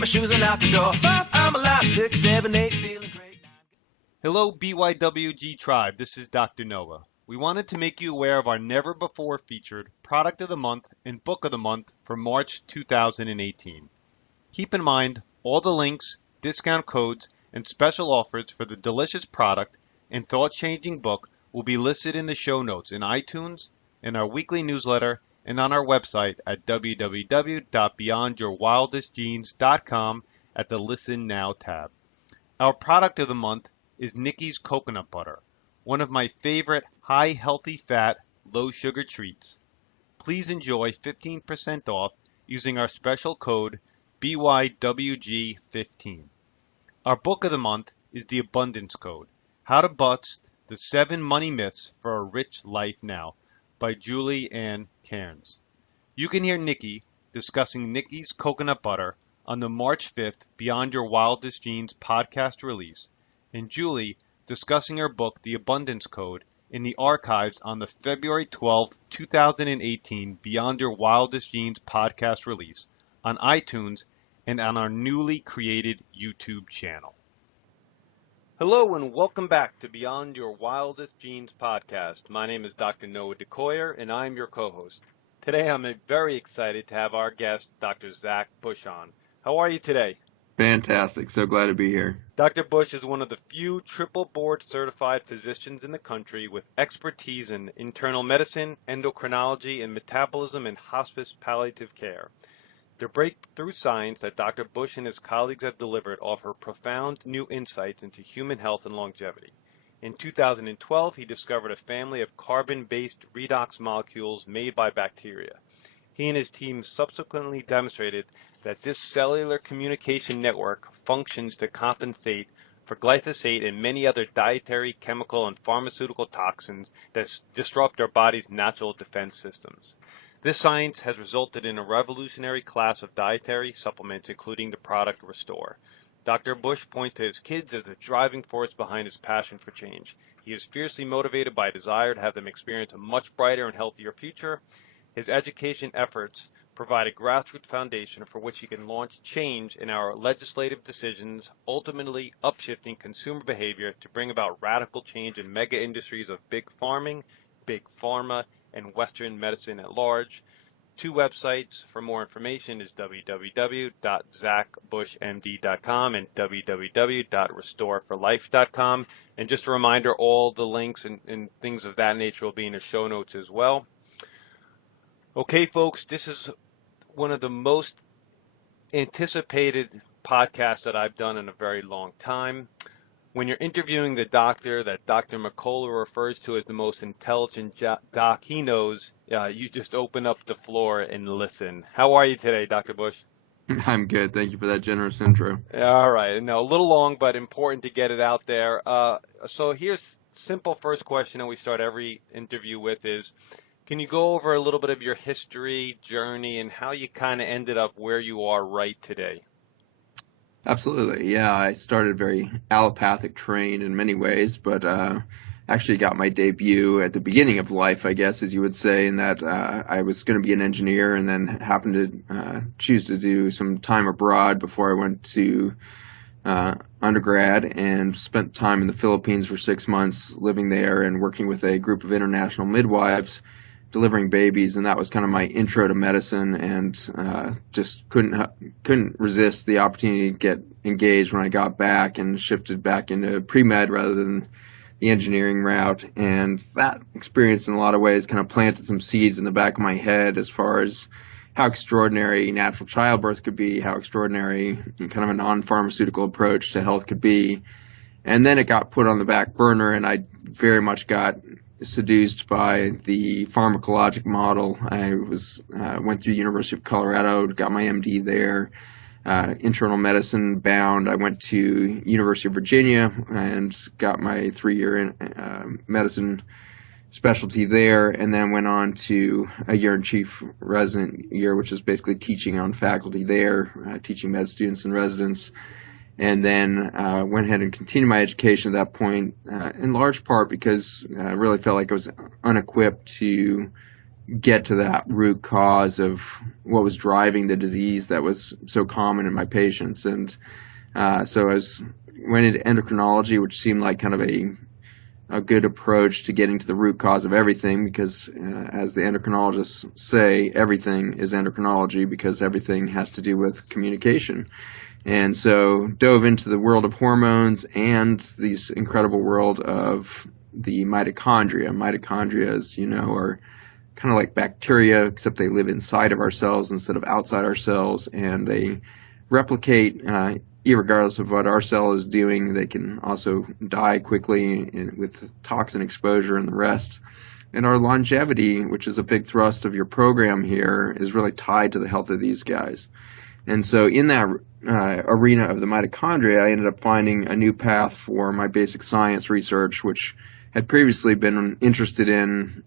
my shoes and out the door. 5, I'm alive. 6, 7, 8, feeling great. Hello BYWG tribe, this is Dr. Noah. We wanted to make you aware of our never before featured Product of the Month and Book of the Month for March 2018. Keep in mind, all the links, discount codes, and special offers for the delicious product and thought-changing book will be listed in the show notes in iTunes, in our weekly newsletter, and on our website at www.beyondyourwildestgenes.com at the Listen Now tab. Our product of the month is Nikki's Coconut Butter, one of my favorite high healthy fat, low sugar treats. Please enjoy 15% off using our special code BYWG15. Our book of the month is The Abundance Code, How to Bust the 7 Money Myths for a Rich Life Now by Julie Ann Cairns. You can hear Nikki discussing Nikki's Coconut Butter on the March 5th Beyond Your Wildest Genes podcast release, and Julie discussing her book The Abundance Code in the archives on the February 12th, 2018 Beyond Your Wildest Genes podcast release on iTunes and on our newly created YouTube channel. Hello and welcome back to Beyond Your Wildest Genes podcast. My name is Dr. Noah DeCoyer and I'm your co-host. Today I'm very excited to have our guest, Dr. Zach Bush, on. How are you today? Fantastic. So glad to be here. Dr. Bush is one of the few triple board certified physicians in the country with expertise in internal medicine, endocrinology and metabolism, and hospice palliative care. The breakthrough science that Dr. Bush and his colleagues have delivered offer profound new insights into human health and longevity. In 2012, he discovered a family of carbon-based redox molecules made by bacteria. He and his team subsequently demonstrated that this cellular communication network functions to compensate for glyphosate and many other dietary, chemical, and pharmaceutical toxins that disrupt our body's natural defense systems. This science has resulted in a revolutionary class of dietary supplements, including the product Restore. Dr. Bush points to his kids as the driving force behind his passion for change. He is fiercely motivated by a desire to have them experience a much brighter and healthier future. His education efforts provide a grassroots foundation for which he can launch change in our legislative decisions, ultimately upshifting consumer behavior to bring about radical change in mega industries of big farming, big pharma, and Western medicine at large. 2 websites for more information is www.zachbushmd.com and www.restoreforlife.com. And just a reminder, all the links and things of that nature will be in the show notes as well. Okay, folks, this is one of the most anticipated podcasts that I've done in a very long time. When you're interviewing the doctor that Dr. McCullough refers to as the most intelligent doc he knows, you just open up the floor and listen. How are you today, Dr. Bush? I'm good. Thank you for that generous intro. All right. No, a little long, but important to get it out there. So here's simple first question that we start every interview with is, can you go over a little bit of your history, journey, and how you kind of ended up where you are right today? Absolutely. Yeah, I started very allopathic trained in many ways, but actually got my debut at the beginning of life, I guess, as you would say, in that I was going to be an engineer and then happened to choose to do some time abroad before I went to undergrad, and spent time in the Philippines for 6 months living there and working with a group of international midwives delivering babies, and that was kind of my intro to medicine, and just couldn't resist the opportunity to get engaged when I got back and shifted back into pre-med rather than the engineering route. And that experience in a lot of ways kind of planted some seeds in the back of my head as far as how extraordinary natural childbirth could be, how extraordinary kind of a non-pharmaceutical approach to health could be. And then it got put on the back burner, and I very much got seduced by the pharmacologic model. I went through University of Colorado, got my MD there, internal medicine bound. I went to University of Virginia and got my 3-year medicine specialty there, and then went on to a year in chief resident year, which is basically teaching on faculty there, teaching med students and residents. And then went ahead and continued my education at that point, in large part because I really felt like I was unequipped to get to that root cause of what was driving the disease that was so common in my patients. And so I went into endocrinology, which seemed like kind of a good approach to getting to the root cause of everything, because as the endocrinologists say, everything is endocrinology because everything has to do with communication. And so dove into the world of hormones and this incredible world of the mitochondria. Mitochondria, as you know, are kind of like bacteria, except they live inside of our cells instead of outside our cells, and they replicate irregardless of what our cell is doing. They can also die quickly with toxin exposure and the rest. And our longevity, which is a big thrust of your program here, is really tied to the health of these guys. And so in that arena of the mitochondria, I ended up finding a new path for my basic science research, which had previously been interested in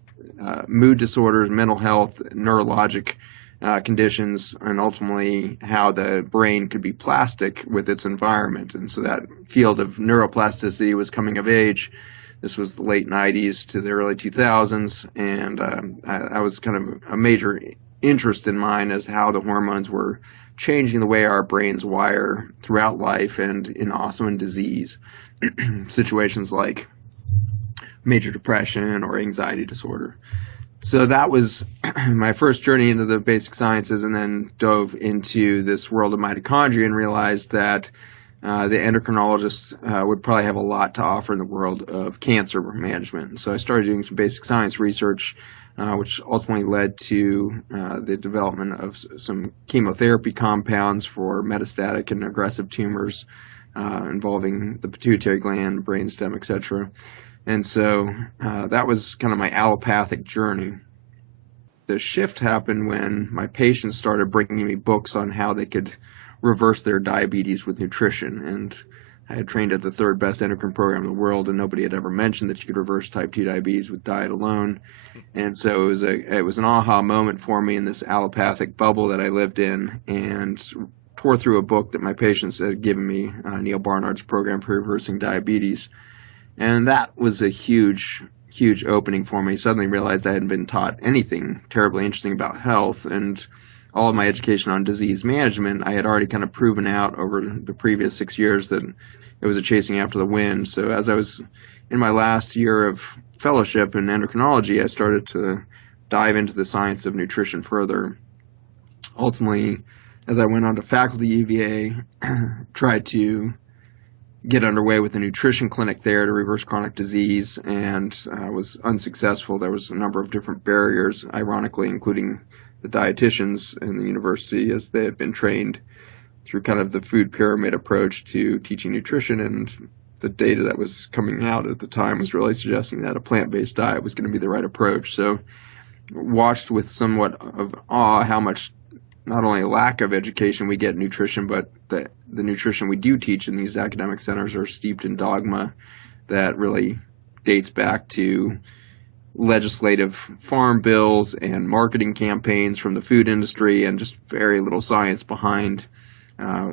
mood disorders, mental health, neurologic conditions, and ultimately how the brain could be plastic with its environment. And so that field of neuroplasticity was coming of age. This was the late 90s to the early 2000s, and that was kind of a major interest in mine as how the hormones were changing the way our brains wire throughout life and also in disease situations like major depression or anxiety disorder. So that was my first journey into the basic sciences, and then dove into this world of mitochondria and realized that the endocrinologist would probably have a lot to offer in the world of cancer management. So I started doing some basic science research, which ultimately led to the development of some chemotherapy compounds for metastatic and aggressive tumors involving the pituitary gland, brainstem, etc. And so that was kind of my allopathic journey. The shift happened when my patients started bringing me books on how they could reverse their diabetes with nutrition. And I had trained at the third best endocrine program in the world, and nobody had ever mentioned that you could reverse type 2 diabetes with diet alone. And so it was an aha moment for me in this allopathic bubble that I lived in, and tore through a book that my patients had given me, Neil Barnard's program for reversing diabetes. And that was a huge opening for me. Suddenly realized I hadn't been taught anything terribly interesting about health, and all of my education on disease management, I had already kind of proven out over the previous 6 years that it was a chasing after the wind. So as I was in my last year of fellowship in endocrinology, I started to dive into the science of nutrition further. Ultimately, as I went on to faculty UVA, tried to get underway with a nutrition clinic there to reverse chronic disease, and was unsuccessful. There was a number of different barriers, ironically, including the dietitians in the university, as they had been trained through kind of the food pyramid approach to teaching nutrition, and the data that was coming out at the time was really suggesting that a plant-based diet was going to be the right approach. So watched with somewhat of awe how much not only a lack of education we get in nutrition, but the nutrition we do teach in these academic centers are steeped in dogma that really dates back to legislative farm bills and marketing campaigns from the food industry, and just very little science behind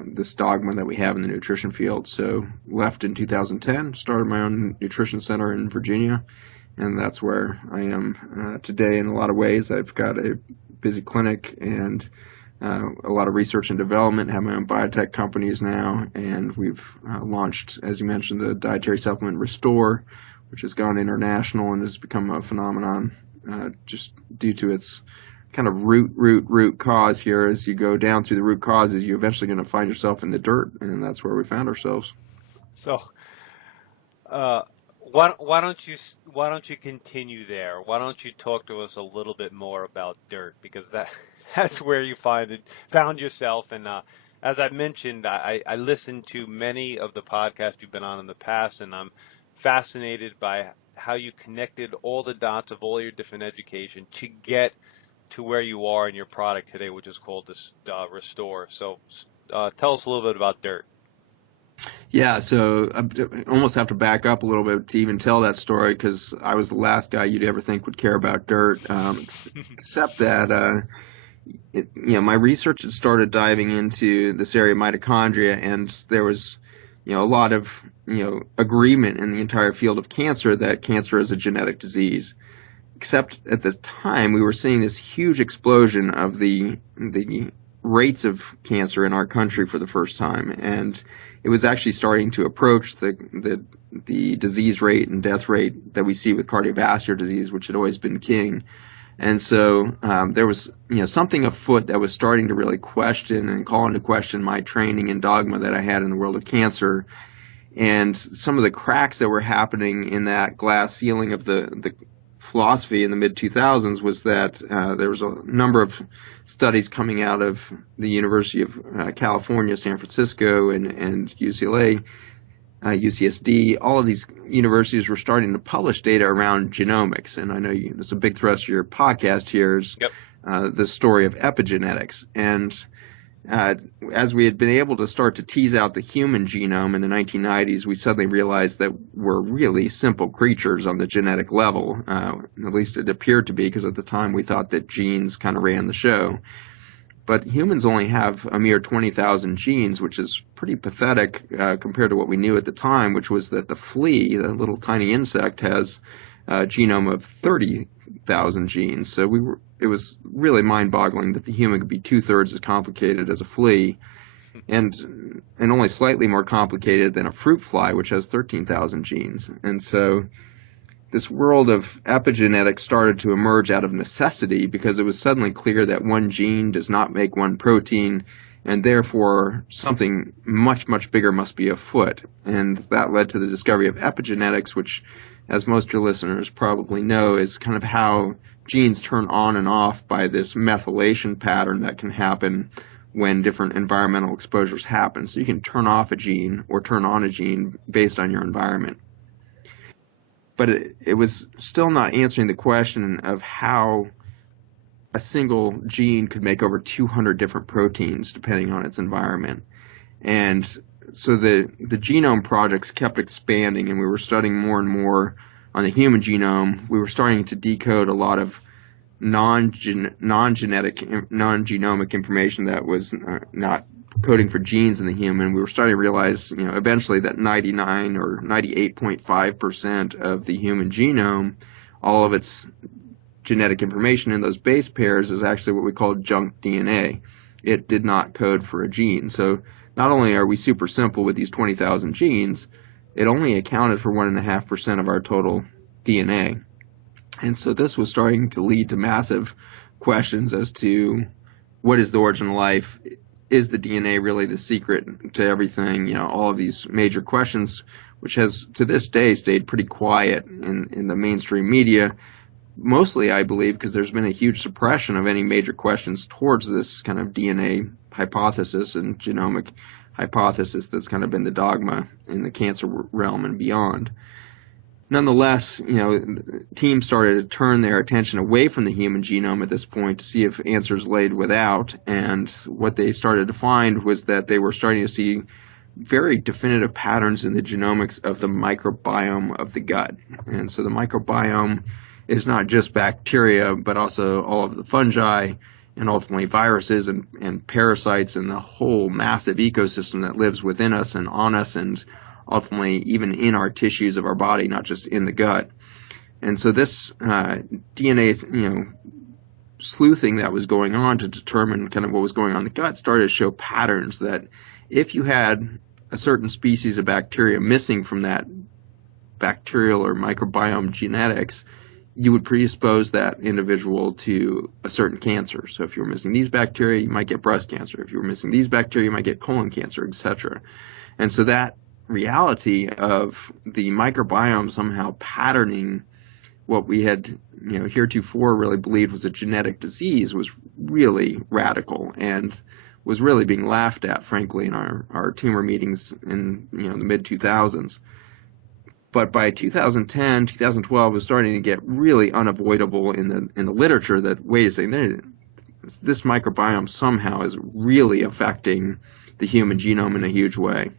this dogma that we have in the nutrition field. So left in 2010, started my own nutrition center in Virginia, and that's where I am today in a lot of ways. I've got a busy clinic and a lot of research and development, have my own biotech companies now, and we've launched, as you mentioned, the dietary supplement Restore, which has gone international and has become a phenomenon just due to its kind of root cause here. As you go down through the root causes, you're eventually going to find yourself in the dirt, and that's where we found ourselves. So, why don't you continue there? Why don't you talk to us a little bit more about dirt, because that's where you found yourself. And as I mentioned, I listened to many of the podcasts you've been on in the past, and I'm fascinated by how you connected all the dots of all your different education to get to where you are in your product today, which is called this Restore. So tell us a little bit about dirt. Yeah, so I almost have to back up a little bit to even tell that story, because I was the last guy you'd ever think would care about dirt, except that my research had started diving into this area of mitochondria, and there was a lot of agreement in the entire field of cancer that cancer is a genetic disease. except at the time we were seeing this huge explosion of the rates of cancer in our country for the first time, and it was actually starting to approach the disease rate and death rate that we see with cardiovascular disease, which had always been king. And so there was something afoot that was starting to really question and call into question my training and dogma that I had in the world of cancer. And some of the cracks that were happening in that glass ceiling of the philosophy in the mid-2000s was that there was a number of studies coming out of the University of California, San Francisco, and UCLA, UCSD. All of these universities were starting to publish data around genomics. And I know there's a big thrust of your podcast here is the story of epigenetics. And as we had been able to start to tease out the human genome in the 1990s, we suddenly realized that we're really simple creatures on the genetic level. At least it appeared to be, because at the time we thought that genes kind of ran the show. But humans only have a mere 20,000 genes, which is pretty pathetic compared to what we knew at the time, which was that the flea, the little tiny insect, has a genome of 30,000 genes. So it was really mind-boggling that the human could be 2/3 as complicated as a flea, and only slightly more complicated than a fruit fly, which has 13,000 genes. And so this world of epigenetics started to emerge out of necessity, because it was suddenly clear that one gene does not make one protein, and therefore something much, much bigger must be afoot. And that led to the discovery of epigenetics, which, as most of your listeners probably know, is kind of how genes turn on and off by this methylation pattern that can happen when different environmental exposures happen. So you can turn off a gene or turn on a gene based on your environment. But it was still not answering the question of how a single gene could make over 200 different proteins depending on its environment. And so the genome projects kept expanding, and we were studying more and more on the human genome. We were starting to decode a lot of non-genomic information that was not coding for genes in the human. We were starting to realize, eventually that 99 or 98.5% of the human genome, all of its genetic information in those base pairs, is actually what we call junk DNA. It did not code for a gene. So not only are we super simple with these 20,000 genes, it only accounted for 1.5% of our total DNA. And so this was starting to lead to massive questions as to what is the origin of life? Is the DNA really the secret to everything? All of these major questions, which has to this day stayed pretty quiet in the mainstream media, mostly, I believe, because there's been a huge suppression of any major questions towards this kind of DNA hypothesis and genomic hypothesis that's kind of been the dogma in the cancer realm and beyond. Nonetheless, teams started to turn their attention away from the human genome at this point to see if answers laid without, and what they started to find was that they were starting to see very definitive patterns in the genomics of the microbiome of the gut. And so the microbiome is not just bacteria, but also all of the fungi and ultimately viruses and parasites and the whole massive ecosystem that lives within us and on us, and ultimately even in our tissues of our body, not just in the gut. And so this DNA sleuthing that was going on to determine kind of what was going on in the gut started to show patterns that if you had a certain species of bacteria missing from that bacterial or microbiome genetics, you would predispose that individual to a certain cancer. So if you were missing these bacteria, you might get breast cancer. If you were missing these bacteria, you might get colon cancer, etc. And so that reality of the microbiome somehow patterning what we had heretofore really believed was a genetic disease was really radical, and was really being laughed at, frankly, in our tumor meetings in the mid-2000s. But by 2010, 2012, it was starting to get really unavoidable in the literature that, wait a second, this microbiome somehow is really affecting the human genome in a huge way.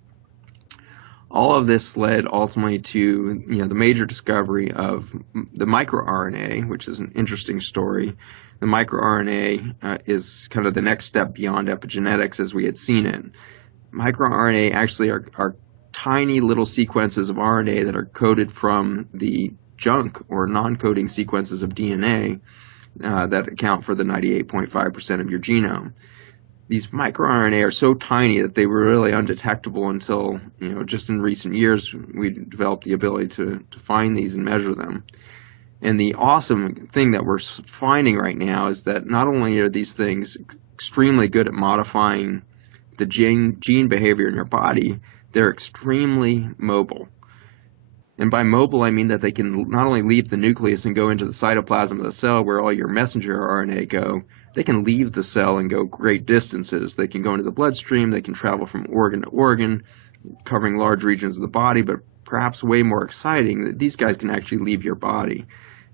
All of this led ultimately to the major discovery of the microRNA, which is an interesting story. The microRNA is kind of the next step beyond epigenetics as we had seen it. MicroRNA actually are tiny little sequences of RNA that are coded from the junk or non-coding sequences of DNA that account for the 98.5% of your genome. These microRNA are so tiny that they were really undetectable until, just in recent years, we developed the ability to find these and measure them. And the awesome thing that we're finding right now is that not only are these things extremely good at modifying the gene behavior in your body, they're extremely mobile. And by mobile, I mean that they can not only leave the nucleus and go into the cytoplasm of the cell where all your messenger RNA go, they can leave the cell and go great distances. They can go into the bloodstream, they can travel from organ to organ, covering large regions of the body, but perhaps way more exciting, that these guys can actually leave your body.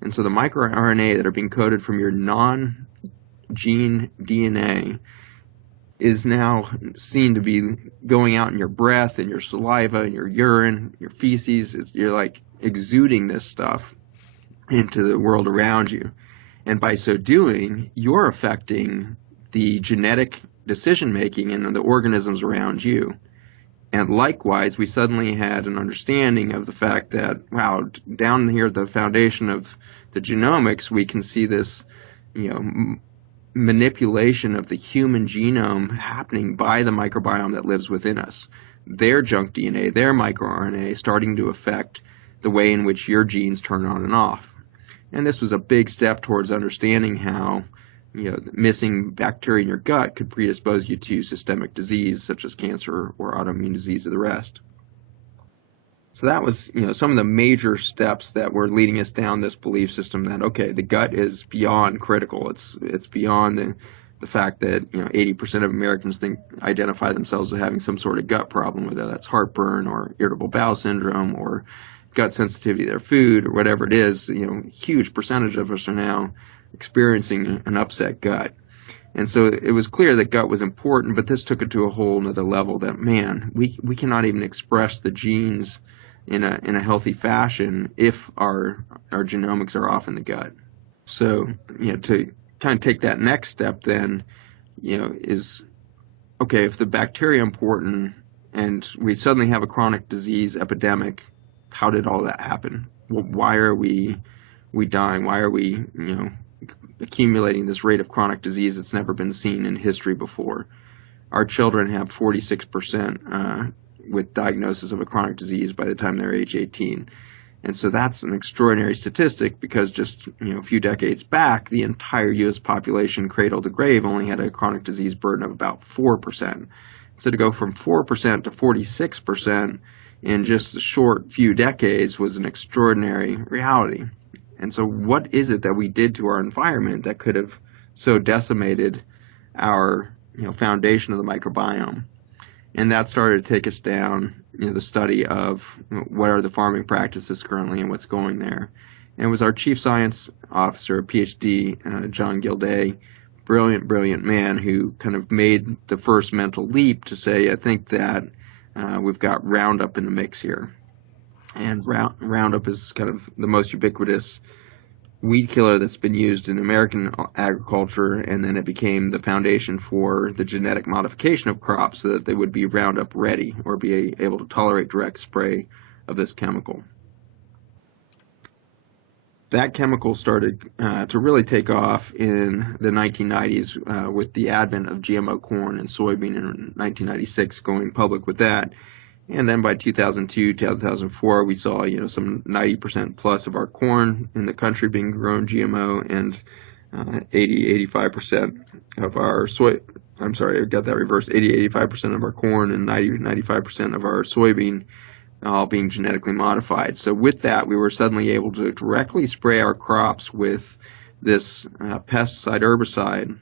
And so the microRNA that are being coded from your non-gene DNA is now seen to be going out in your breath, in your saliva, in your urine, your feces. You're like exuding this stuff into the world around you. And by so doing, you're affecting the genetic decision-making in the organisms around you. And likewise, we suddenly had an understanding of the fact that, wow, down here at the foundation of the genomics, we can see this, manipulation of the human genome happening by the microbiome that lives within us. Their junk DNA, their microRNA, starting to affect the way in which your genes turn on and off. And this was a big step towards understanding how missing bacteria in your gut could predispose you to systemic disease such as cancer or autoimmune disease of the rest. So that was some of the major steps that were leading us down this belief system that, okay, the gut is beyond critical. It's beyond the fact that 80% of Americans identify themselves as having some sort of gut problem, whether that's heartburn or irritable bowel syndrome or gut sensitivity to their food or whatever it is. A huge percentage of us are now experiencing an upset gut. And so it was clear that gut was important, but this took it to a whole nother level that, man, we cannot even express the genes in a healthy fashion if our genomics are off in the gut. So, to kind of take that next step then, is, okay, if the bacteria are important and we suddenly have a chronic disease epidemic, how did all that happen? Well, why are we dying? Why are we, accumulating this rate of chronic disease that's never been seen in history before? Our children have 46% with diagnosis of a chronic disease by the time they're age 18. And so that's an extraordinary statistic because just a few decades back, the entire U.S. population, cradle to grave, only had a chronic disease burden of about 4%. So to go from 4% to 46% in just a short few decades was an extraordinary reality. And so what is it that we did to our environment that could have so decimated our foundation of the microbiome? And that started to take us down the study of what are the farming practices currently and what's going there. And it was our chief science officer, a PhD, John Gilday, brilliant man, who kind of made the first mental leap to say, I think that we've got Roundup in the mix here. And Roundup is kind of the most ubiquitous weed killer that's been used in American agriculture, and then it became the foundation for the genetic modification of crops so that they would be Roundup ready or be able to tolerate direct spray of this chemical. That chemical started to really take off in the 1990s with the advent of GMO corn and soybean in 1996, going public with that. And then by 2002, 2004, we saw, some 90% plus of our corn in the country being grown GMO, and 85% of our soy, I'm sorry, I got that reversed, 85% of our corn and 95% of our soybean all being genetically modified. So with that, we were suddenly able to directly spray our crops with this pesticide herbicide.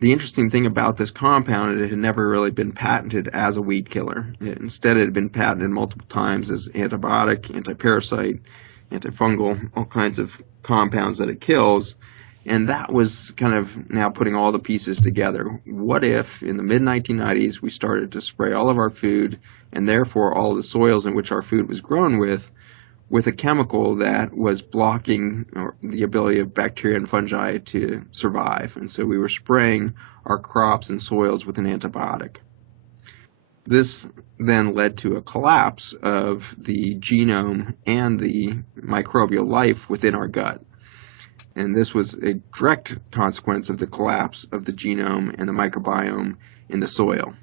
The interesting thing about this compound, it had never really been patented as a weed killer. Instead, it had been patented multiple times as antibiotic, antiparasite, antifungal, all kinds of compounds that it kills. And that was kind of now putting all the pieces together. What if in the mid-1990s we started to spray all of our food and therefore all the soils in which our food was grown with a chemical that was blocking the ability of bacteria and fungi to survive. And so we were spraying our crops and soils with an antibiotic. This then led to a collapse of the genome and the microbial life within our gut. And this was a direct consequence of the collapse of the genome and the microbiome in the soil.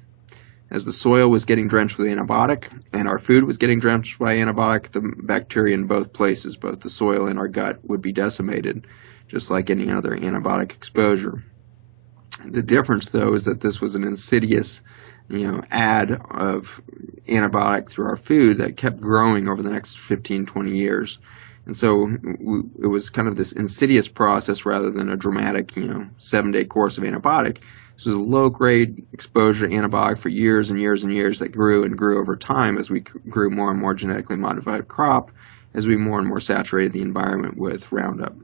As the soil was getting drenched with antibiotic and our food was getting drenched by antibiotic, the bacteria in both places, both the soil and our gut, would be decimated, just like any other antibiotic exposure. The difference, though, is that this was an insidious, add of antibiotic through our food that kept growing over the next 15, 20 years. And so it was kind of this insidious process rather than a dramatic, 7-day course of antibiotic. This was a low-grade exposure to antibiotic for years and years and years that grew and grew over time as we grew more and more genetically modified crop, as we more and more saturated the environment with Roundup.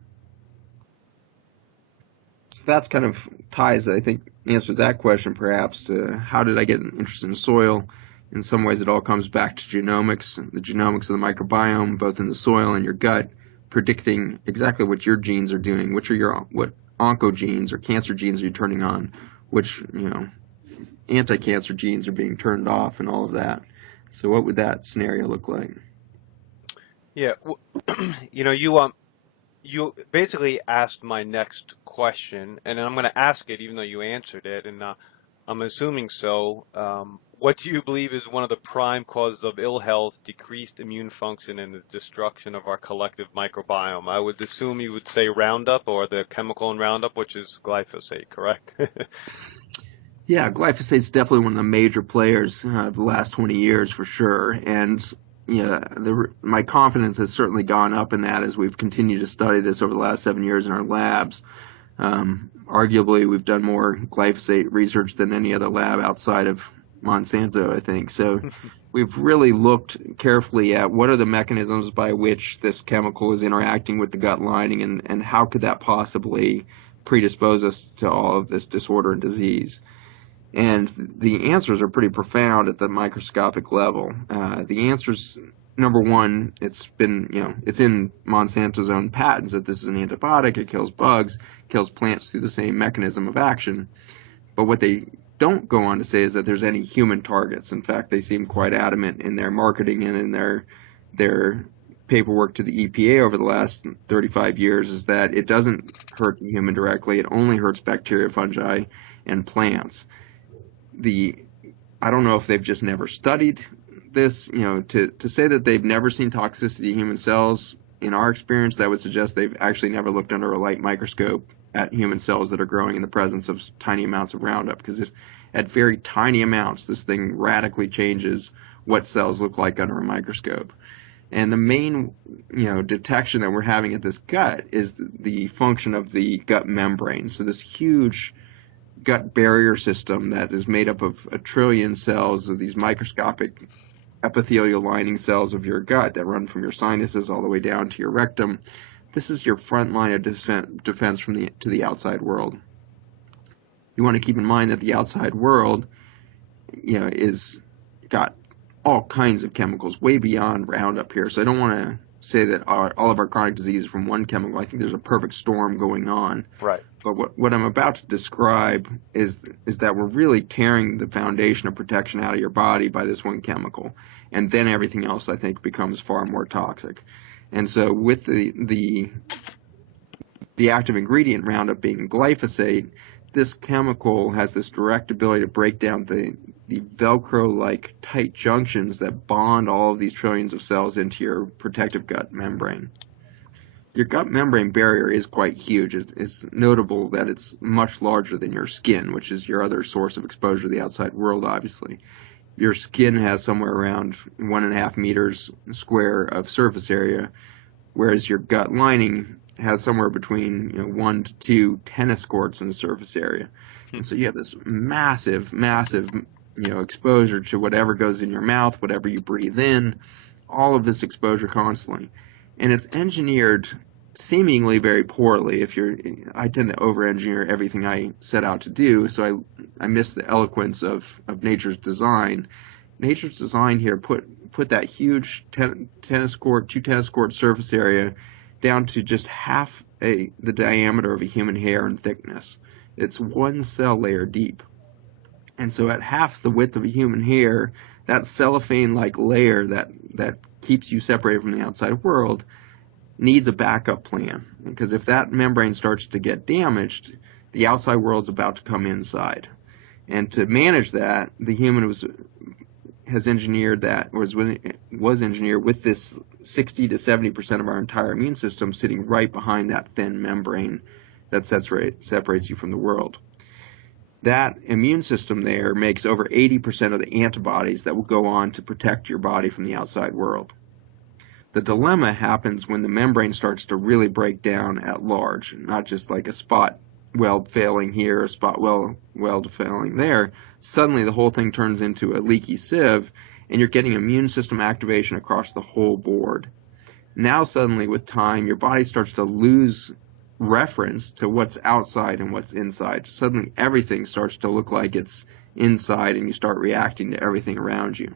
So that's kind of ties, I think, answers that question perhaps to how did I get interested in soil. In some ways it all comes back to genomics, the genomics of the microbiome, both in the soil and your gut, predicting exactly what your genes are doing, what oncogenes or cancer genes are you turning on, which anti-cancer genes are being turned off, and all of that. So what would that scenario look like? Yeah, you basically asked my next question, and I'm going to ask it even though you answered it, and I'm assuming so. What do you believe is one of the prime causes of ill health, decreased immune function, and the destruction of our collective microbiome? I would assume you would say Roundup, or the chemical in Roundup, which is glyphosate, correct? Yeah, glyphosate is definitely one of the major players of the last 20 years for sure. And my confidence has certainly gone up in that as we've continued to study this over the last 7 years in our labs. Arguably, we've done more glyphosate research than any other lab outside of Monsanto, I think. So we've really looked carefully at what are the mechanisms by which this chemical is interacting with the gut lining, and how could that possibly predispose us to all of this disorder and disease. And the answers are pretty profound at the microscopic level. The answers, number one, it's in Monsanto's own patents that this is an antibiotic, it kills bugs, kills plants through the same mechanism of action. But what they don't go on to say is that there's any human targets. In fact, they seem quite adamant in their marketing and in their paperwork to the EPA over the last 35 years is that it doesn't hurt the human directly, it only hurts bacteria, fungi, and plants. I don't know if they've just never studied this, to say that they've never seen toxicity in human cells, in our experience, that would suggest they've actually never looked under a light microscope at human cells that are growing in the presence of tiny amounts of Roundup, because at very tiny amounts, this thing radically changes what cells look like under a microscope. And the main, detection that we're having at this gut is the function of the gut membrane. So this huge gut barrier system that is made up of 1 trillion cells of these microscopic epithelial lining cells of your gut that run from your sinuses all the way down to your rectum. This is your front line of defense to the outside world. You want to keep in mind that the outside world, is got all kinds of chemicals way beyond Roundup here. So I don't want to say that all of our chronic disease is from one chemical. I think there's a perfect storm going on. Right. But what I'm about to describe is that we're really tearing the foundation of protection out of your body by this one chemical, and then everything else I think becomes far more toxic. And so with the active ingredient Roundup being glyphosate, this chemical has this direct ability to break down the Velcro-like tight junctions that bond all of these trillions of cells into your protective gut membrane. Your gut membrane barrier is quite huge. It's notable that it's much larger than your skin, which is your other source of exposure to the outside world, obviously. Your skin has somewhere around 1.5 meters square of surface area, whereas your gut lining has somewhere between 1 to 2 tennis courts in the surface area. And so you have this massive exposure to whatever goes in your mouth, whatever you breathe in, all of this exposure constantly. And it's engineered seemingly very poorly. I tend to over-engineer everything I set out to do, so I miss the eloquence of nature's design. Nature's design here put that huge 2 tennis court surface area down to just half the diameter of a human hair in thickness. It's one cell layer deep. And so at half the width of a human hair, that cellophane-like layer that keeps you separated from the outside world needs a backup plan, because if that membrane starts to get damaged, the outside world's about to come inside. And to manage that, the human was engineered with this 60 to 70% of our entire immune system sitting right behind that thin membrane that separates you from the world. That immune system there makes over 80% of the antibodies that will go on to protect your body from the outside world. The dilemma happens when the membrane starts to really break down at large, not just like a spot weld failing here, a spot weld failing there. Suddenly the whole thing turns into a leaky sieve, and you're getting immune system activation across the whole board. Now suddenly with time, your body starts to lose reference to what's outside and what's inside. Suddenly everything starts to look like it's inside, and you start reacting to everything around you.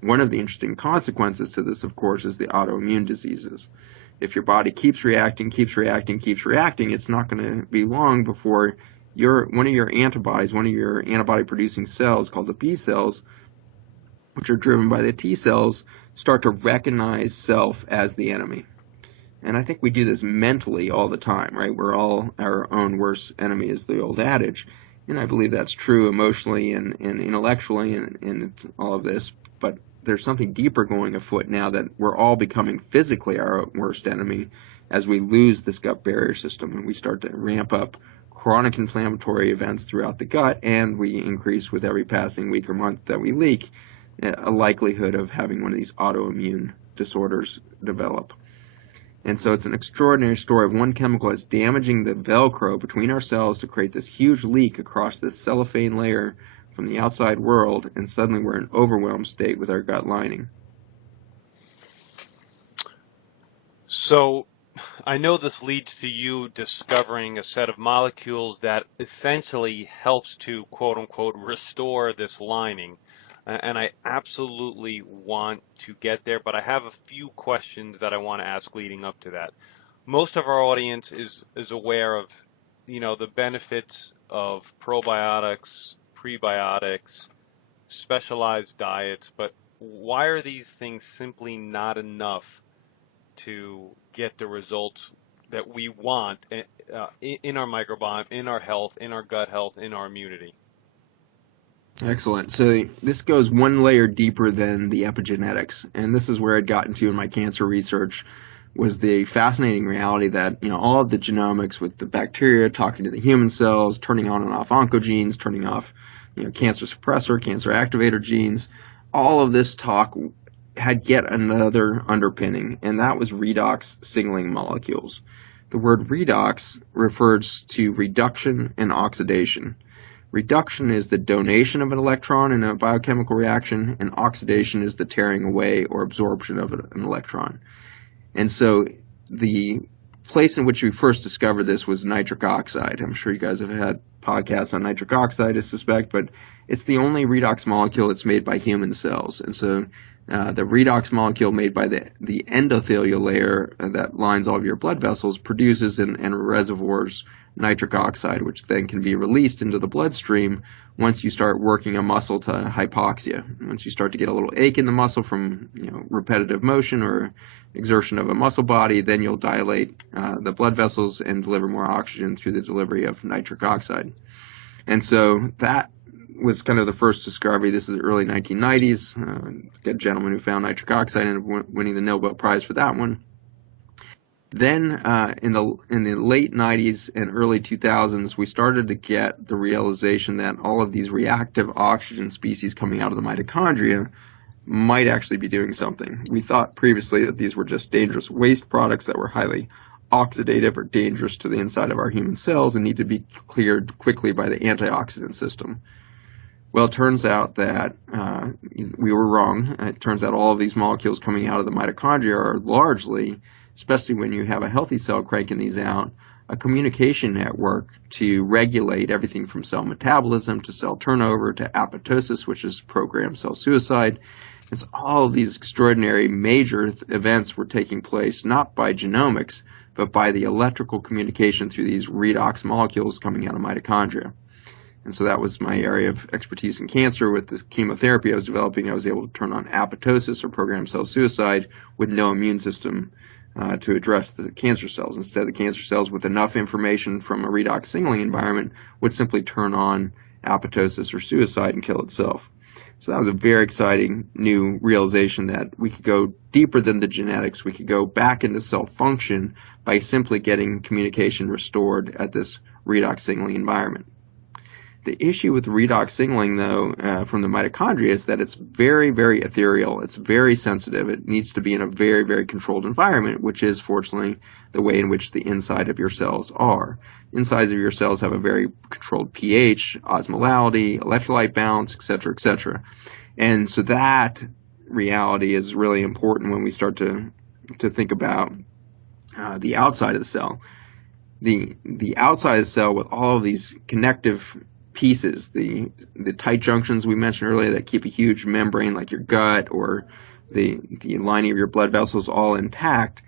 One of the interesting consequences to this, of course, is the autoimmune diseases. If your body keeps reacting, it's not going to be long before one of your antibody-producing cells, called the B cells, which are driven by the T cells, start to recognize self as the enemy. And I think we do this mentally all the time, right? We're all our own worst enemy, is the old adage. And I believe that's true emotionally and intellectually and all of this. But there's something deeper going afoot now, that we're all becoming physically our worst enemy as we lose this gut barrier system, and we start to ramp up chronic inflammatory events throughout the gut, and we increase with every passing week or month that we leak a likelihood of having one of these autoimmune disorders develop. And so it's an extraordinary story of one chemical that's damaging the Velcro between our cells to create this huge leak across this cellophane layer from the outside world, and suddenly we're in an overwhelmed state with our gut lining. So I know this leads to you discovering a set of molecules that essentially helps to, quote unquote, restore this lining. And I absolutely want to get there, but I have a few questions that I want to ask leading up to that. Most of our audience is aware of, the benefits of probiotics, prebiotics, specialized diets, but why are these things simply not enough to get the results that we want in our microbiome, in our health, in our gut health, in our immunity? Excellent. So this goes one layer deeper than the epigenetics, and this is where I'd gotten to in my cancer research, was the fascinating reality that all of the genomics with the bacteria talking to the human cells, turning on and off oncogenes, turning off cancer suppressor, cancer activator genes, all of this talk had yet another underpinning, and that was redox signaling molecules. The word redox refers to reduction and oxidation. Reduction is the donation of an electron in a biochemical reaction, and oxidation is the tearing away or absorption of an electron. And so the place in which we first discovered this was nitric oxide. I'm sure you guys have had podcasts on nitric oxide, I suspect, but it's the only redox molecule that's made by human cells. And so the redox molecule made by the endothelial layer that lines all of your blood vessels produces and reservoirs nitric oxide, which then can be released into the bloodstream once you start working a muscle to hypoxia. Once you start to get a little ache in the muscle from repetitive motion or exertion of a muscle body, then you'll dilate the blood vessels and deliver more oxygen through the delivery of nitric oxide. And so that was kind of the first discovery. This is the early 1990s. A gentleman who found nitric oxide ended up winning the Nobel Prize for that one. Then in the late 90s and early 2000s, we started to get the realization that all of these reactive oxygen species coming out of the mitochondria might actually be doing something. We thought previously that these were just dangerous waste products that were highly oxidative or dangerous to the inside of our human cells and need to be cleared quickly by the antioxidant system. Well, it turns out that we were wrong. It turns out all of these molecules coming out of the mitochondria are largely, especially when you have a healthy cell cranking these out, a communication network to regulate everything from cell metabolism to cell turnover to apoptosis, which is programmed cell suicide. And so all of these extraordinary major events were taking place not by genomics, but by the electrical communication through these redox molecules coming out of mitochondria. And so that was my area of expertise in cancer. With the chemotherapy I was developing, I was able to turn on apoptosis, or programmed cell suicide, with no immune system to address the cancer cells. Instead, the cancer cells, with enough information from a redox signaling environment, would simply turn on apoptosis or suicide and kill itself. So that was a very exciting new realization, that we could go deeper than the genetics. We could go back into cell function by simply getting communication restored at this redox signaling environment. The issue with redox signaling, though, from the mitochondria is that it's very, very ethereal. It's very sensitive. It needs to be in a very, very controlled environment, which is, fortunately, the way in which the inside of your cells are. Insides of your cells have a very controlled pH, osmolality, electrolyte balance, etc., etc. And so that reality is really important when we start to think about the outside of the cell. The outside of the cell, with all of these connective pieces, the tight junctions we mentioned earlier that keep a huge membrane like your gut or the lining of your blood vessels all intact,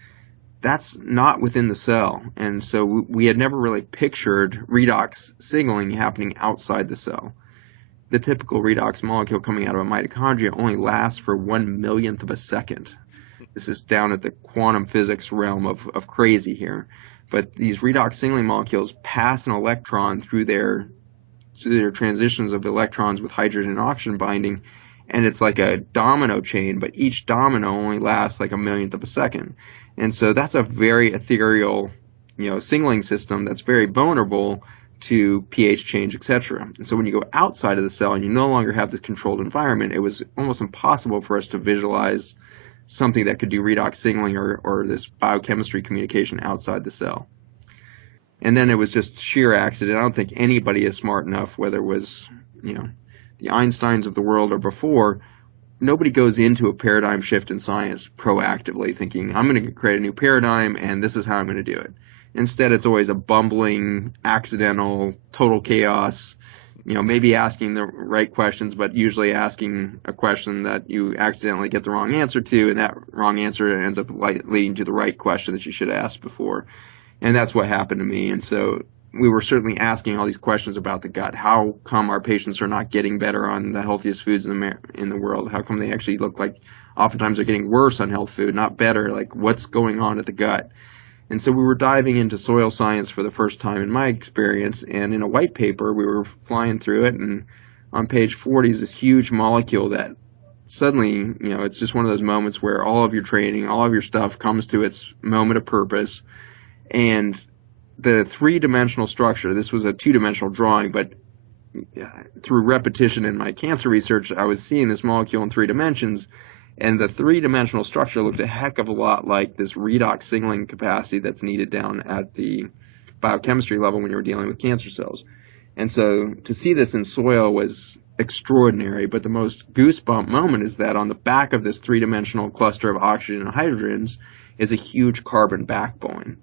that's not within the cell. And so we had never really pictured redox signaling happening outside the cell. The typical redox molecule coming out of a mitochondria only lasts for 1/1,000,000th of a second. This is down at the quantum physics realm of crazy here. But these redox signaling molecules pass an electron through their transitions of electrons with hydrogen and oxygen binding, and it's like a domino chain, but each domino only lasts like 1/1,000,000th of a second. And so that's a very ethereal, signaling system that's very vulnerable to pH change, etc. And so when you go outside of the cell and you no longer have this controlled environment, it was almost impossible for us to visualize something that could do redox signaling or this biochemistry communication outside the cell. And then it was just sheer accident. I don't think anybody is smart enough, whether it was, the Einsteins of the world or before, nobody goes into a paradigm shift in science proactively thinking, I'm going to create a new paradigm and this is how I'm going to do it. Instead, it's always a bumbling, accidental, total chaos, maybe asking the right questions, but usually asking a question that you accidentally get the wrong answer to, and that wrong answer ends up leading to the right question that you should have asked before. And that's what happened to me. And so we were certainly asking all these questions about the gut. How come our patients are not getting better on the healthiest foods in the world? How come they actually look like oftentimes they're getting worse on health food, not better? Like, what's going on at the gut? And so we were diving into soil science for the first time in my experience, and in a white paper we were flying through it, and on page 40 is this huge molecule that suddenly, it's just one of those moments where all of your training, all of your stuff comes to its moment of purpose. And the three-dimensional structure, this was a two-dimensional drawing, but through repetition in my cancer research, I was seeing this molecule in 3 dimensions, and the three-dimensional structure looked a heck of a lot like this redox signaling capacity that's needed down at the biochemistry level when you're dealing with cancer cells. And so to see this in soil was extraordinary, but the most goosebump moment is that on the back of this three-dimensional cluster of oxygen and hydrogens is a huge carbon backbone.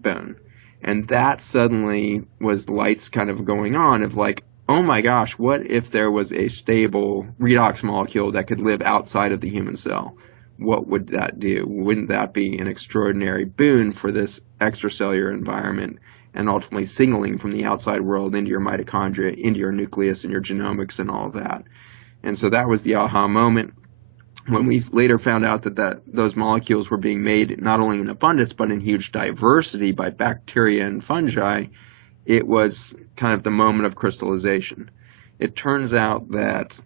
And that suddenly was the lights kind of going on of like, oh my gosh, what if there was a stable redox molecule that could live outside of the human cell? What would that do? Wouldn't that be an extraordinary boon for this extracellular environment and ultimately signaling from the outside world into your mitochondria, into your nucleus and your genomics and all of that? And so that was the aha moment. When we later found out that those molecules were being made not only in abundance but in huge diversity by bacteria and fungi, it was kind of the moment of crystallization. It turns out that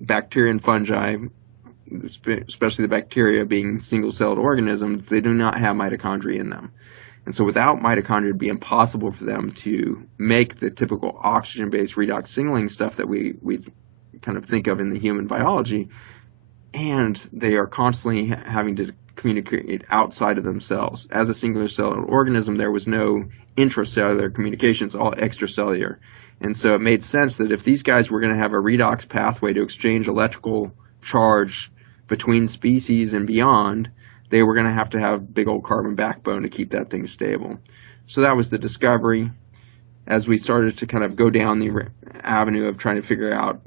bacteria and fungi, especially the bacteria being single-celled organisms, they do not have mitochondria in them. And so without mitochondria, it would be impossible for them to make the typical oxygen-based redox signaling stuff that we kind of think of in the human biology. And they are constantly having to communicate outside of themselves. As a singular-celled organism, there was no intracellular communication. It's all extracellular. And so it made sense that if these guys were going to have a redox pathway to exchange electrical charge between species and beyond, they were going to have big old carbon backbone to keep that thing stable. So that was the discovery. As we started to kind of go down the avenue of trying to figure out,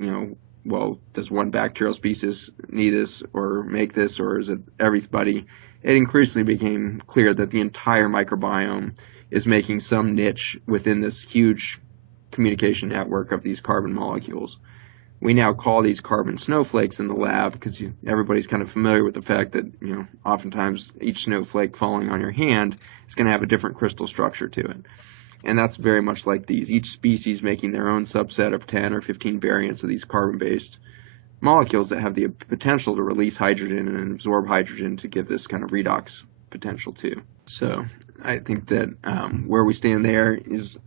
well, does one bacterial species need this or make this, or is it everybody? It increasingly became clear that the entire microbiome is making some niche within this huge communication network of these carbon molecules. We now call these carbon snowflakes in the lab because everybody's kind of familiar with the fact that, oftentimes each snowflake falling on your hand is going to have a different crystal structure to it. And that's very much like these, each species making their own subset of 10 or 15 variants of these carbon-based molecules that have the potential to release hydrogen and absorb hydrogen to give this kind of redox potential too. So I think that where we stand there is,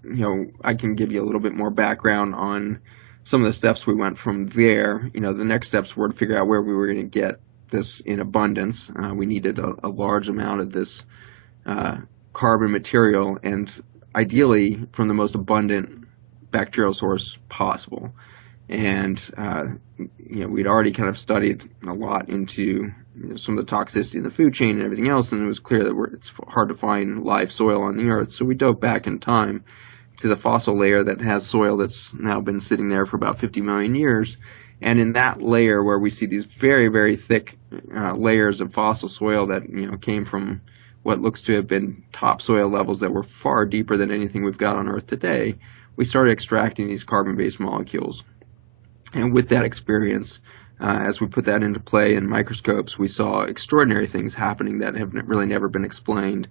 I can give you a little bit more background on some of the steps we went from there. The next steps were to figure out where we were going to get this in abundance. We needed a large amount of this carbon material, and ideally from the most abundant bacterial source possible. And we'd already kind of studied a lot into some of the toxicity in the food chain and everything else, and it was clear that it's hard to find live soil on the earth. So we dove back in time to the fossil layer that has soil that's now been sitting there for about 50 million years. And in that layer where we see these very, very thick layers of fossil soil that came from what looks to have been topsoil levels that were far deeper than anything we've got on Earth today, we started extracting these carbon-based molecules. And with that experience, as we put that into play in microscopes, we saw extraordinary things happening that have really never been explained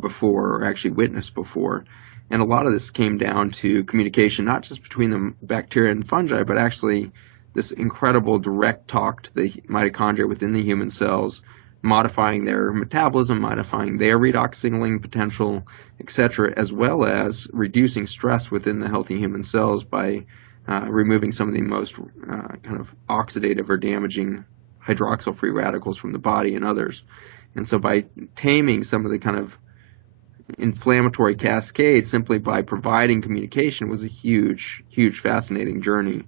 before or actually witnessed before. And a lot of this came down to communication, not just between the bacteria and fungi, but actually this incredible direct talk to the mitochondria within the human cells, modifying their metabolism, modifying their redox signaling potential, etc., as well as reducing stress within the healthy human cells by removing some of the most kind of oxidative or damaging hydroxyl free radicals from the body and others. And so by taming some of the kind of inflammatory cascade simply by providing communication was a huge, huge, fascinating journey.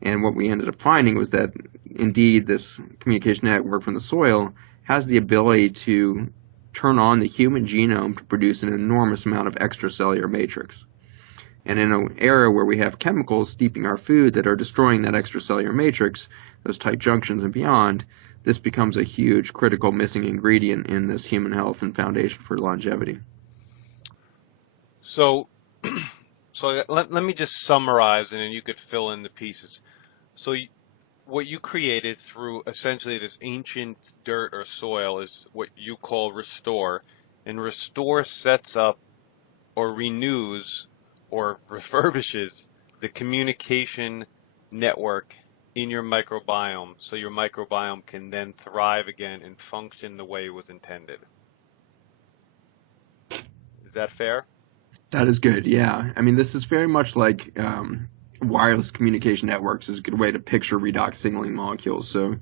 And what we ended up finding was that indeed this communication network from the soil has the ability to turn on the human genome to produce an enormous amount of extracellular matrix. And in an era where we have chemicals steeping our food that are destroying that extracellular matrix, those tight junctions and beyond, this becomes a huge critical missing ingredient in this human health and foundation for longevity. So let me just summarize, and then you could fill in the pieces. So what you created through essentially this ancient dirt or soil is what you call Restore, and Restore sets up or renews or refurbishes the communication network in your microbiome, so your microbiome can then thrive again and function the way it was intended. Is that fair? That is good, yeah. I mean, this is very much like wireless communication networks is a good way to picture redox signaling molecules. So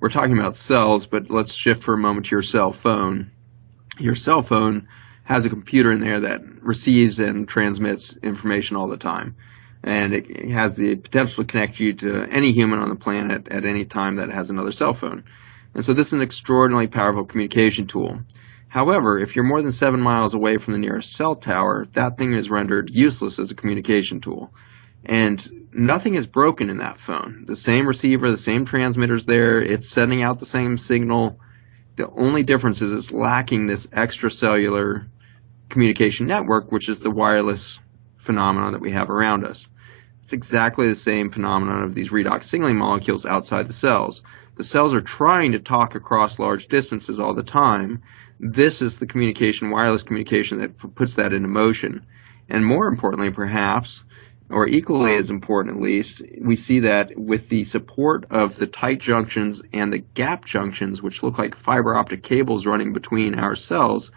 we're talking about cells, but let's shift for a moment to your cell phone. Your cell phone has a computer in there that receives and transmits information all the time. And it has the potential to connect you to any human on the planet at any time that has another cell phone. And so this is an extraordinarily powerful communication tool. However, if you're more than 7 miles away from the nearest cell tower, that thing is rendered useless as a communication tool. And nothing is broken in that phone. The same receiver, the same transmitter's there, it's sending out the same signal. The only difference is it's lacking this extracellular communication network, which is the wireless phenomenon that we have around us. It's exactly the same phenomenon of these redox signaling molecules outside the cells. The cells are trying to talk across large distances all the time. This is the communication, wireless communication, that puts that into motion. And more importantly, perhaps, or equally as important at least, we see that with the support of the tight junctions and the gap junctions, which look like fiber optic cables running between our cells,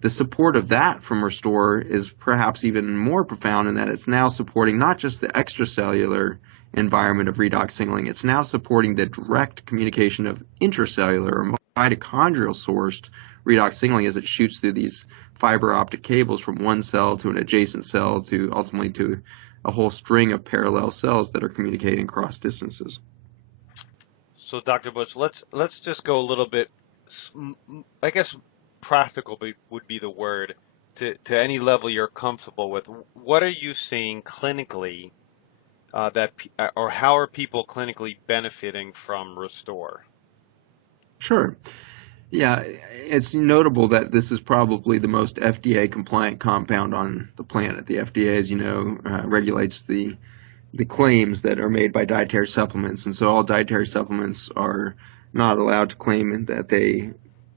the support of that from Restore is perhaps even more profound in that it's now supporting not just the extracellular environment of redox signaling, it's now supporting the direct communication of intracellular or mitochondrial sourced redox signaling as it shoots through these fiber optic cables from one cell to an adjacent cell to ultimately to a whole string of parallel cells that are communicating across distances. So Dr. Butch, let's just go a little bit, I guess practical would be the word, to any level you're comfortable with. What are you seeing clinically or how are people clinically benefiting from Restore? Sure. Yeah, it's notable that this is probably the most FDA compliant compound on the planet. The FDA, as you know, regulates the claims that are made by dietary supplements, and so all dietary supplements are not allowed to claim that they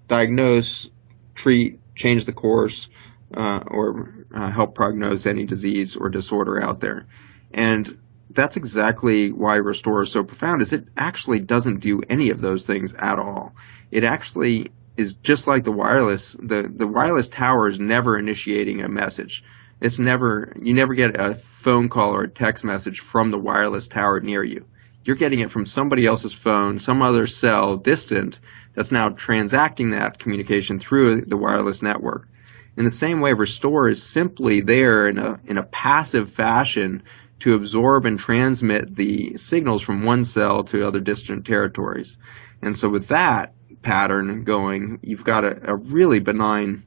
diagnose, treat, change the course, or help prognose any disease or disorder out there. And that's exactly why Restore is so profound, is it actually doesn't do any of those things at all. It actually is just like the wireless. The wireless tower is never initiating a message. You never get a phone call or a text message from the wireless tower near you. You're getting it from somebody else's phone, some other cell distant, that's now transacting that communication through the wireless network. In the same way, Restore is simply there in a passive fashion to absorb and transmit the signals from one cell to other distant territories. And so with that pattern going, you've got a really benign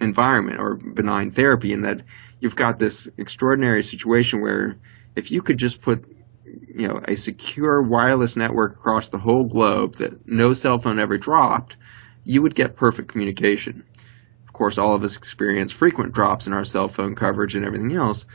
environment or benign therapy, in that you've got this extraordinary situation where if you could just put a secure wireless network across the whole globe that no cell phone ever dropped, you would get perfect communication. Of course, all of us experience frequent drops in our cell phone coverage and everything else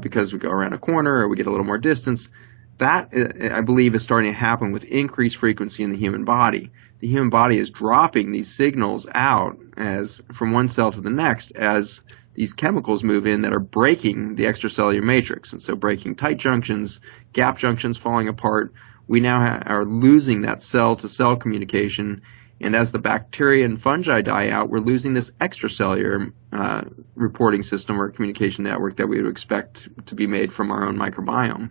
because we go around a corner or we get a little more distance. That, I believe, is starting to happen with increased frequency in the human body. The human body is dropping these signals out as from one cell to the next as these chemicals move in that are breaking the extracellular matrix, and so breaking tight junctions, gap junctions falling apart. We now are losing that cell-to-cell communication, and as the bacteria and fungi die out, we're losing this extracellular reporting system or communication network that we would expect to be made from our own microbiome.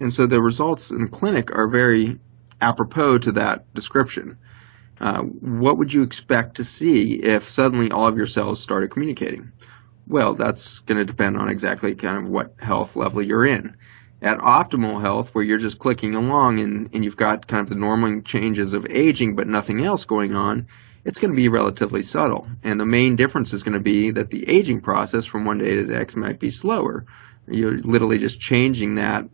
And so the results in the clinic are very apropos to that description. What would you expect to see if suddenly all of your cells started communicating? Well, that's going to depend on exactly kind of what health level you're in. At optimal health, where you're just clicking along and you've got kind of the normal changes of aging but nothing else going on, it's going to be relatively subtle. And the main difference is going to be that the aging process from one day to the next might be slower. You're literally just changing that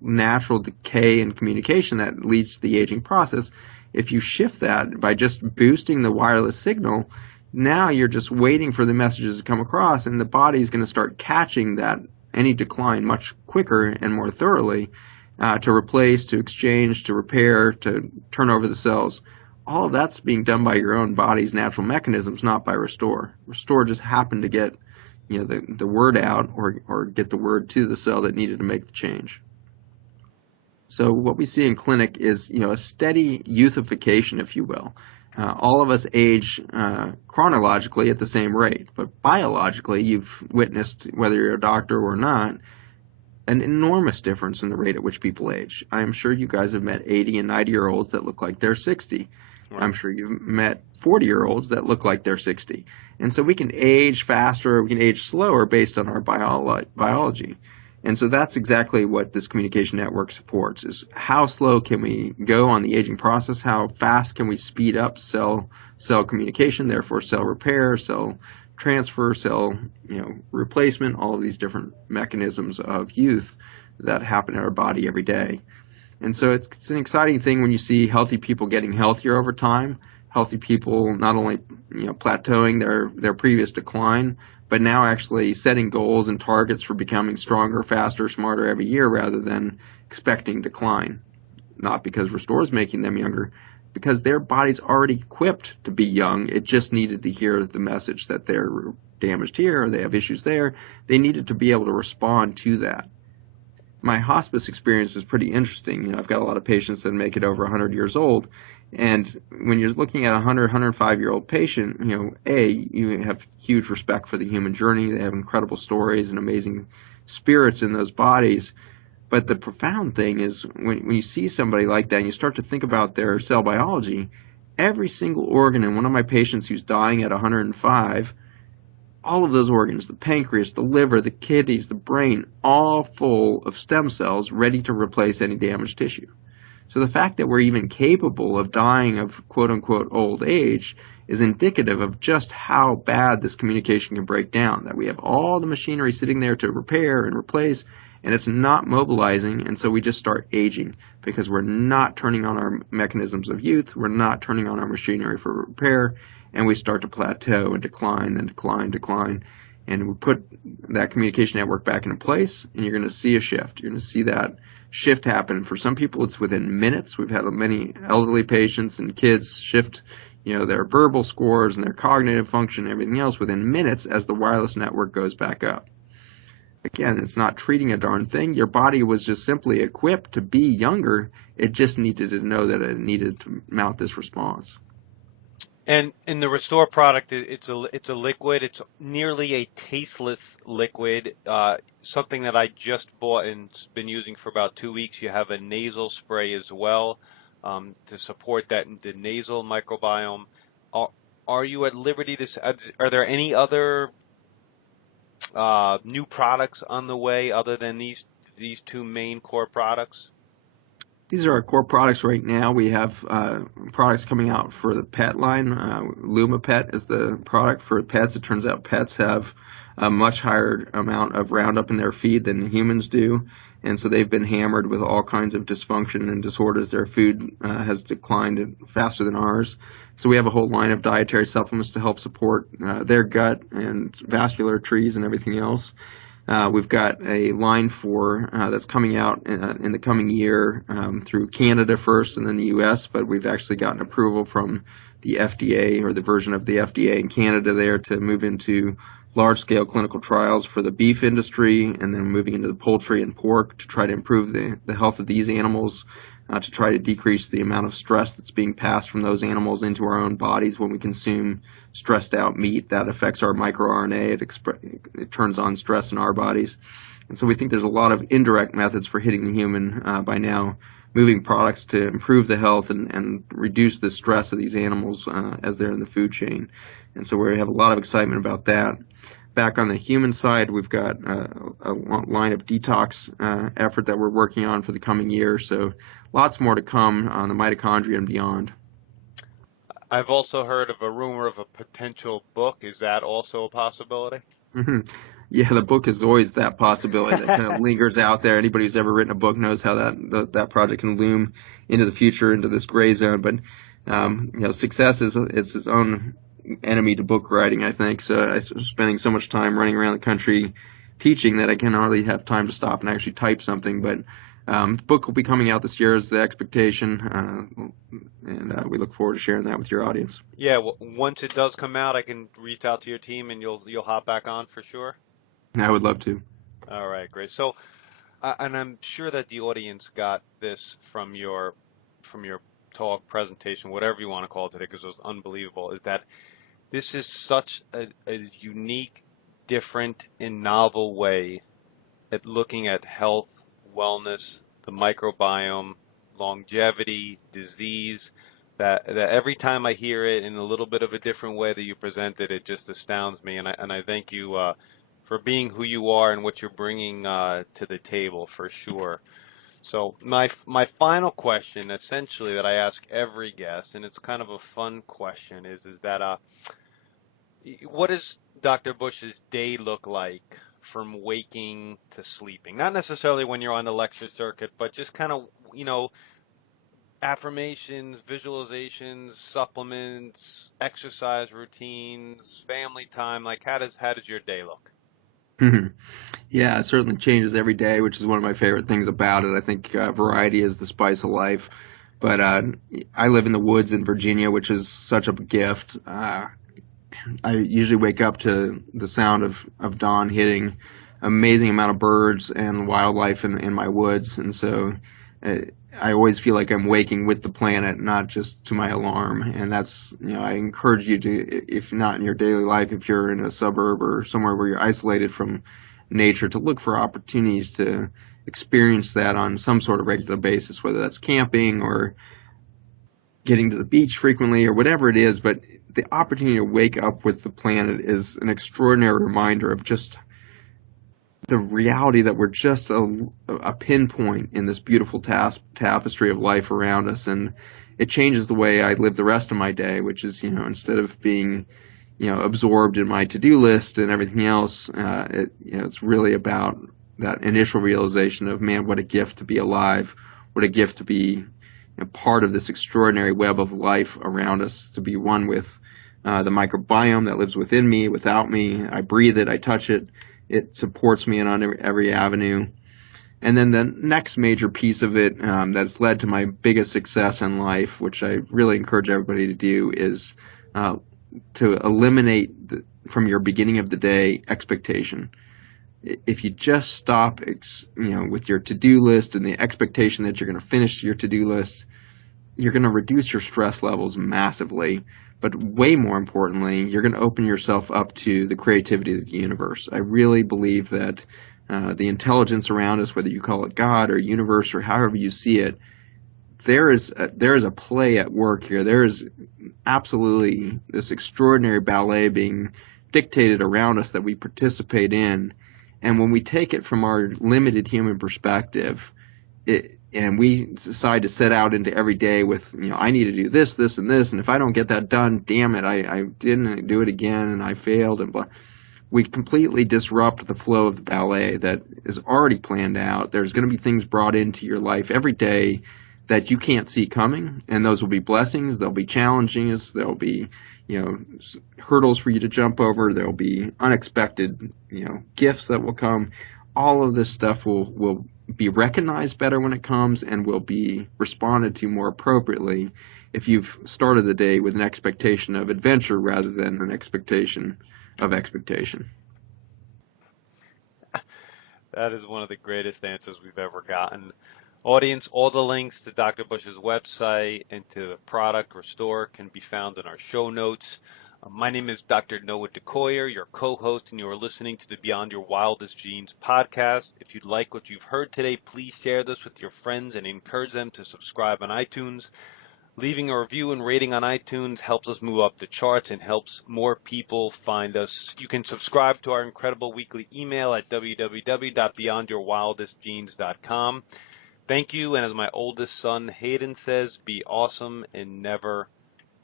natural decay and communication that leads to the aging process. If you shift that by just boosting the wireless signal, now you're just waiting for the messages to come across, and the body is going to start catching that any decline much quicker and more thoroughly to replace, to exchange, to repair, to turn over the cells. All of that's being done by your own body's natural mechanisms, not by Restore. Restore just happened to get the word out or get the word to the cell that needed to make the change. So what we see in clinic is a steady youthification, if you will. All of us age chronologically at the same rate, but biologically you've witnessed, whether you're a doctor or not, an enormous difference in the rate at which people age. I'm sure you guys have met 80 and 90-year-olds that look like they're 60. Right. I'm sure you've met 40-year-olds that look like they're 60. And so we can age faster, we can age slower based on our biology. And so that's exactly what this communication network supports, is how slow can we go on the aging process, how fast can we speed up cell communication, therefore cell repair, cell transfer, cell replacement, all of these different mechanisms of youth that happen in our body every day. And so it's an exciting thing when you see healthy people getting healthier over time, healthy people not only plateauing their previous decline, but now actually setting goals and targets for becoming stronger, faster, smarter every year rather than expecting decline. Not because Restore is making them younger, because their body's already equipped to be young. It just needed to hear the message that they're damaged here or they have issues there. They needed to be able to respond to that. My hospice experience is pretty interesting. I've got a lot of patients that make it over 100 years old. And when you're looking at a 100, 105-year-old patient, you have huge respect for the human journey. They have incredible stories and amazing spirits in those bodies. But the profound thing is when you see somebody like that and you start to think about their cell biology, every single organ in one of my patients who's dying at 105, all of those organs, the pancreas, the liver, the kidneys, the brain, all full of stem cells ready to replace any damaged tissue. So the fact that we're even capable of dying of quote-unquote old age is indicative of just how bad this communication can break down, that we have all the machinery sitting there to repair and replace, and it's not mobilizing, and so we just start aging because we're not turning on our mechanisms of youth, we're not turning on our machinery for repair, and we start to plateau and decline and decline. And we put that communication network back into place, and you're going to see a shift. You're going to see that shift happen. For some people, it's within minutes. We've had many elderly patients and kids shift, their verbal scores and their cognitive function and everything else within minutes as the wireless network goes back up. Again, it's not treating a darn thing. Your body was just simply equipped to be younger. It just needed to know that it needed to mount this response. And in the Restore product, it's a liquid. It's nearly a tasteless liquid. Something that I just bought and been using for about 2 weeks. You have a nasal spray as well to support the nasal microbiome. Are you at liberty to? Are there any other new products on the way other than these two main core products? These are our core products right now. We have products coming out for the pet line. LumaPet is the product for pets. It turns out pets have a much higher amount of Roundup in their feed than humans do, and so they've been hammered with all kinds of dysfunction and disorders. Their food has declined faster than ours. So we have a whole line of dietary supplements to help support their gut and vascular trees and everything else. We've got a line that's coming out in the coming year through Canada first and then the U.S., but we've actually gotten approval from the FDA, or the version of the FDA in Canada there, to move into large-scale clinical trials for the beef industry, and then moving into the poultry and pork to try to improve the health of these animals, to try to decrease the amount of stress that's being passed from those animals into our own bodies when we consume stressed out meat. That affects our microRNA. It turns on stress in our bodies. And so we think there's a lot of indirect methods for hitting the human by now, moving products to improve the health and reduce the stress of these animals as they're in the food chain. And so we have a lot of excitement about that. Back on the human side, we've got a line of detox effort that we're working on for the coming year. So lots more to come on the mitochondria and beyond. I've also heard of a rumor of a potential book. Is that also a possibility? Mm-hmm. Yeah, the book is always that possibility that kind of lingers out there. Anybody who's ever written a book knows how that project can loom into the future, into this gray zone. But success is its own enemy to book writing, I think. So I'm spending so much time running around the country teaching that I can hardly have time to stop and actually type something. But the book will be coming out this year is the expectation, and we look forward to sharing that with your audience. Yeah, well, once it does come out, I can reach out to your team and you'll hop back on for sure. I would love to. All right, great. So, and I'm sure that the audience got this from your talk, presentation, whatever you want to call it today, because it was unbelievable. Is that this is such a unique, different, and novel way at looking at health, wellness, the microbiome, longevity, disease, that every time I hear it in a little bit of a different way that you present it, it just astounds me. And I thank you for being who you are and what you're bringing to the table, for sure. So my final question, essentially, that I ask every guest, and it's kind of a fun question, is that what does Dr. Bush's day look like from waking to sleeping? Not necessarily when you're on the lecture circuit, but just kind of, affirmations, visualizations, supplements, exercise routines, family time. Like, how does your day look? Yeah, it certainly changes every day, which is one of my favorite things about it. I think variety is the spice of life. But I live in the woods in Virginia, which is such a gift. I usually wake up to the sound of dawn hitting, amazing amount of birds and wildlife in my woods. And so I always feel like I'm waking with the planet, not just to my alarm. And that's, I encourage you to, if not in your daily life, if you're in a suburb or somewhere where you're isolated from nature, to look for opportunities to experience that on some sort of regular basis, whether that's camping or getting to the beach frequently or whatever it is. But the opportunity to wake up with the planet is an extraordinary reminder of just the reality that we're just a pinpoint in this beautiful tapestry of life around us, and it changes the way I live the rest of my day, which is, instead of being, absorbed in my to-do list and everything else, it's really about that initial realization of, man, what a gift to be alive, what a gift to be part of this extraordinary web of life around us, to be one with the microbiome that lives within me, without me. I breathe it, I touch it. It supports me on every avenue. And then the next major piece of it that's led to my biggest success in life, which I really encourage everybody to do, is to eliminate from your beginning of the day expectation. If you just stop, with your to-do list and the expectation that you're going to finish your to-do list, you're going to reduce your stress levels massively. But way more importantly, you're going to open yourself up to the creativity of the universe. I really believe that the intelligence around us, whether you call it God or universe or however you see it, there is a play at work here. There is absolutely this extraordinary ballet being dictated around us that we participate in. And when we take it from our limited human perspective, and we decide to set out into every day with, I need to do this, this, and this, and if I don't get that done, damn it, I didn't do it again, and I failed, and blah. We completely disrupt the flow of the ballet that is already planned out. There's going to be things brought into your life every day that you can't see coming, and those will be blessings, they'll be challenges, there'll be, hurdles for you to jump over, there'll be unexpected, gifts that will come. All of this stuff will be recognized better when it comes and will be responded to more appropriately if you've started the day with an expectation of adventure rather than an expectation of expectation. That is one of the greatest answers we've ever gotten. Audience, all the links to Dr. Bush's website and to the product or store can be found in our show notes. My name is Dr. Noah DeCoyer, your co-host, and you are listening to the Beyond Your Wildest Genes podcast. If you like what you've heard today, please share this with your friends and encourage them to subscribe on iTunes. Leaving a review and rating on iTunes helps us move up the charts and helps more people find us. You can subscribe to our incredible weekly email at www.beyondyourwildestgenes.com. Thank you, and as my oldest son Hayden says, be awesome and never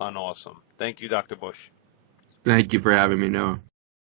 unawesome. Thank you, Dr. Bush. Thank you for having me, Noah.